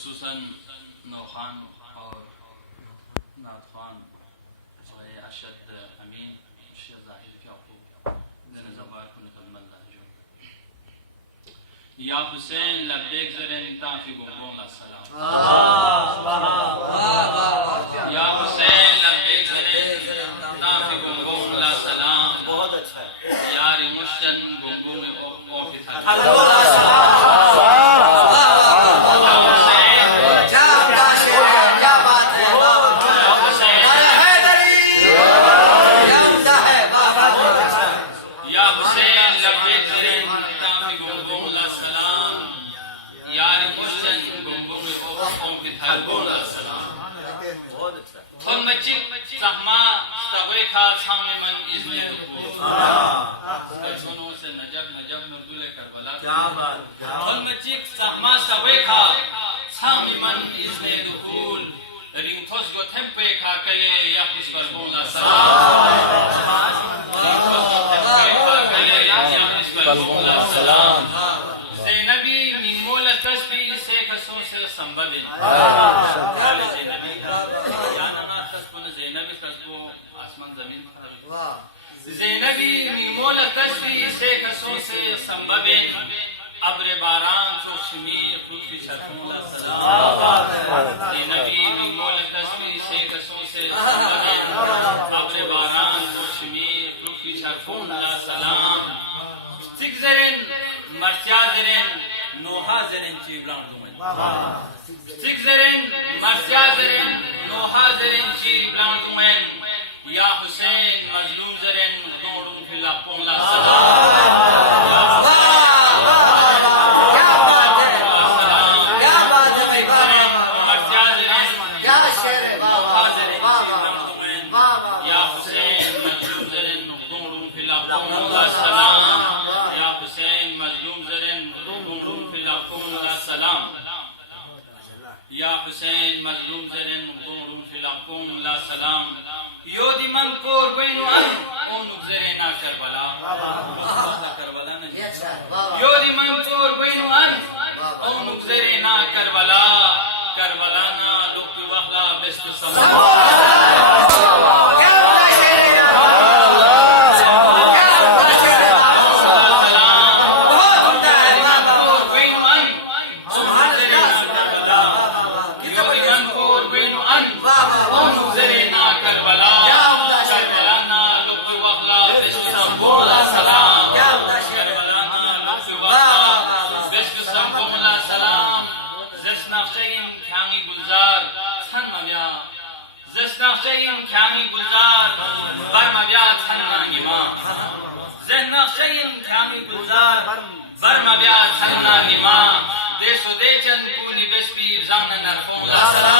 خصوصاً نوخان اور نعت خوان آقای ارشد امین شیخ ظاہر کے حقوق دن زبار کو نقدم اللہ جو یا حسین لبیک زرین تافی گنگون السلام یا حسین لبیک زرین تافی گنگون السلام بہت اچھا ہے یار مشتن گنگون میں اوفی تھا تھن مچک سہما سویکھا سامنے من اذن دخول سنوں سے نجب نجب مردول کربلا تھن مچک سہما سویکھا سامنے من اذن دخول رینتھوس گو تھم پہ کھا کلے یا خوش پر بولا سلام رینتھوس گو تھم پہ کھا کلے یا خوش پر بولا سلام زینبی میمول تشبی سے کسوں سے سنبدن زینبی زینبی تسبو آسمان زمین زینبی میمول تشبی سے کسوں سے سنببن ابر باران چو شمیر خود کی شرفوں لا سلام زینبی میمول تشبی سے کسوں سے سنببن ابر باران چو شمیر خود کی شرفوں لا سلام سکھ زرین مرچا زرین نوحا زرین چیبران دومن سکھ زرین مرچا زرین نوحا زرین چیبران دومن یا حسین مظلوم زرین دوڑوں فی لپوں لا سلام یا حسین مظلوم زرین مغدورون فی الحکم لا سلام یو دی من کور بینو ان اونک زرینا کربلا کربلا نہیں یو دی من کور بینو ان اونک زرینا کربلا کربلا نا لوکی وحلا بست سلام زشناخشیم کمی گلزار برمبیاد سنناگی ما زشناخشیم کمی گلزار برمبیاد سنناگی ما دیش و دیچن کونی بسپیر زامن نرفون لا سلام